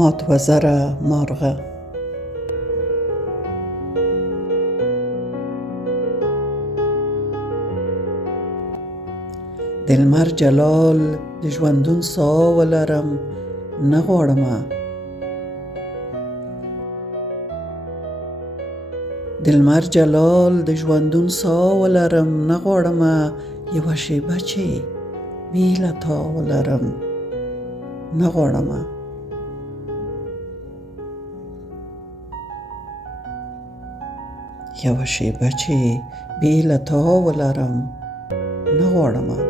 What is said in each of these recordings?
مات وزره مارغه. د لمر جلال د ژوندون ساه ولرم نه غواړمه. د لمر جلال د ژوندون ساه ولرم نه غواړمه. یوه شیبه چې بې له تا ولرم نه غواړمه. یوه شیبه چې بې له تا ولرم نه غواړمه.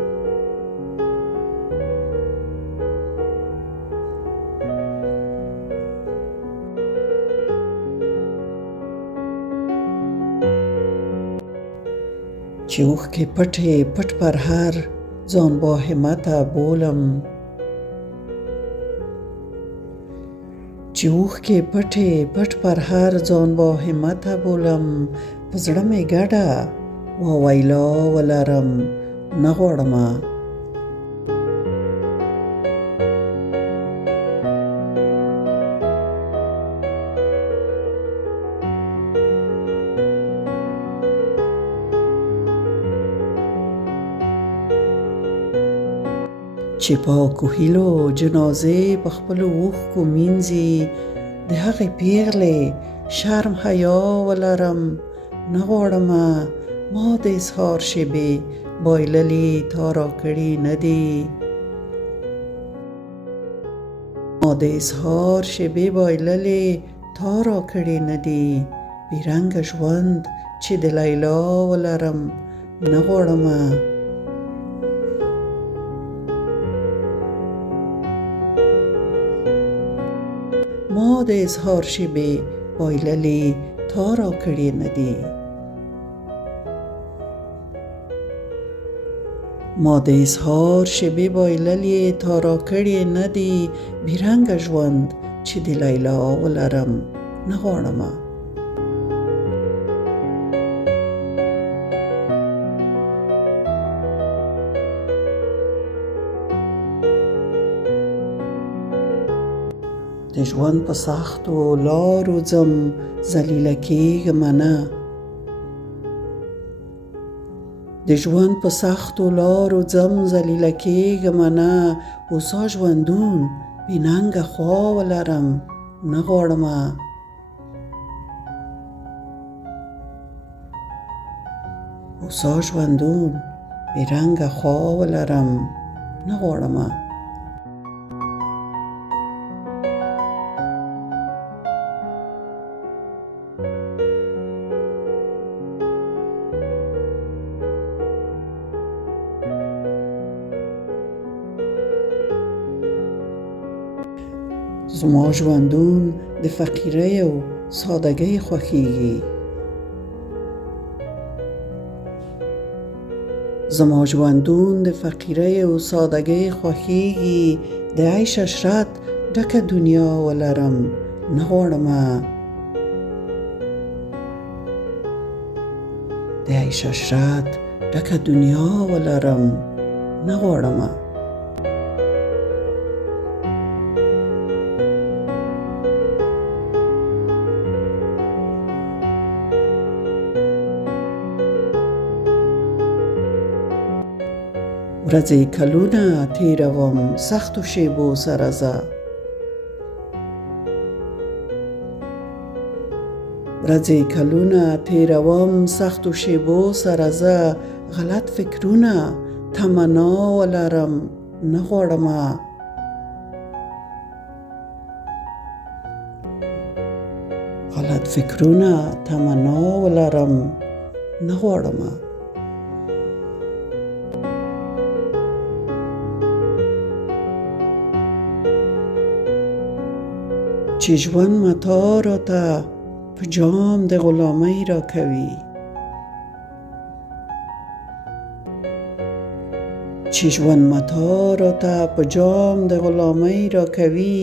چې اوښکې پټې پټ پر هر ځان با همته بولم. چې اوښکې پټې پټ پر هر ځان با همته بولم. په زړه مې ګډه واویلا ولرم نه غواړمه. چې پاکو هیلو جنازې په خپلو اوښکو مینځي. د هغې پیغلې شرم حیا ولرم نه غواړمه. ما د اظهار شیبې بایللې تا راکړې نه دي. ما د اظهار شیبې بایللې تا راکړې نه دي. بې رنګه ژوند چې د لیلا ولرم نه غواړمه. ما د اظهار شیبې بایللې تا راکړې نه دي. ما د اظهار شیبې بایللې تا راکړې نه دي. بې رنګه ژوند چې د لیلا ولرم نه غواړمه. د ژوند په سختو لارو ځم ذلیله کېږمه نه. د ژوند په سختو لارو ځم ذلیله کېږمه نه. هوسا ژوندون بې ننګه خوا ولرم نه غواړمه. هوسا ژوندون بې رنګه خوا ولرم نه غواړمه. زما ژوندون د فقیرۍ او سادګۍ خوښیږي. زما ژوندون د فقیرۍ او سادګۍ خوښیږي. د عیش عشرت ډکه دنیا ولرم نه غواړمه. د عیش عشرت ډکه دنیا ولرم نه غواړمه. ورځې کلونه تیروم سختو شیبو سره زه. ورځې کلونه تیروم سختو شیبو سره زه. غلط فکرونه تمنا ولرم نه غواړمه. غلط فکرونه تمنا ولرم نه غواړمه. چې ژوند متا راته په جام د غلامۍ راکوي. چې ژوند متا راته په جام د غلامۍ راکوي.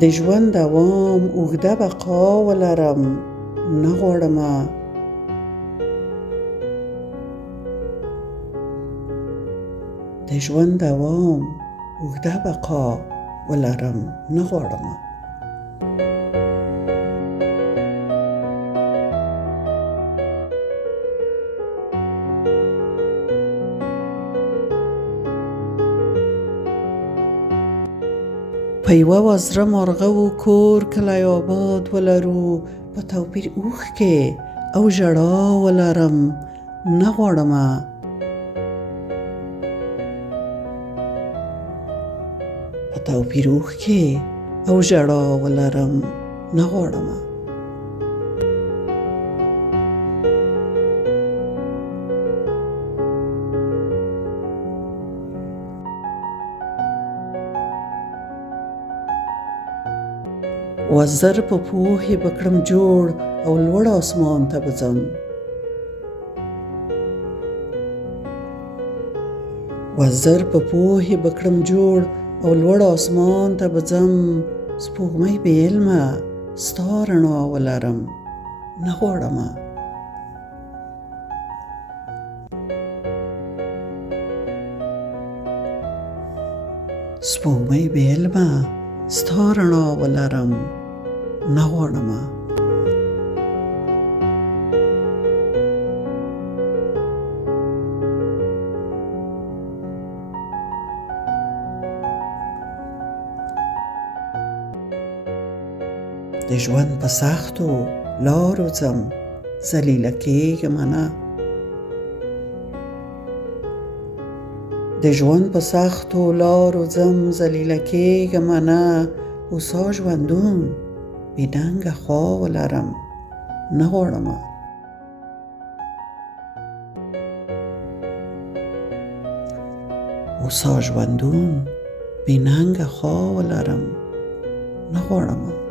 د ژوند دوام اوږده بقا ولرم نه غواړمه. د ژوند دوام اوږده بقا ولرم نه غواړمه. په یوه وزره مرغه و کور کلی آباد ولرو په توپیر اوښکې او ژړا ولرم نه غواړمه په توپیر اوښکې او ژړا ولرم نه غواړمه وزر په پوهې بکړم جوړ او لوړ آسمان ته بځم وزر په پوهې بکړم جوړ او لوړ آسمان ته بځم سپوږمۍ بې علمه ستا رڼا ولرم نه غواړمه سپوږمۍ بې علمه ستا رڼا ولرم نه غواړمه د ژوند په سختو لارو ځم ذلیله کېږمه نه د ژوند په سختو لارو ځم ذلیله کېږمه نه هوسا ژوندون بې ننګه خوا ولرم نه غواړمه هوسا ژوندون بې ننګه خوا ولرم نه غواړمه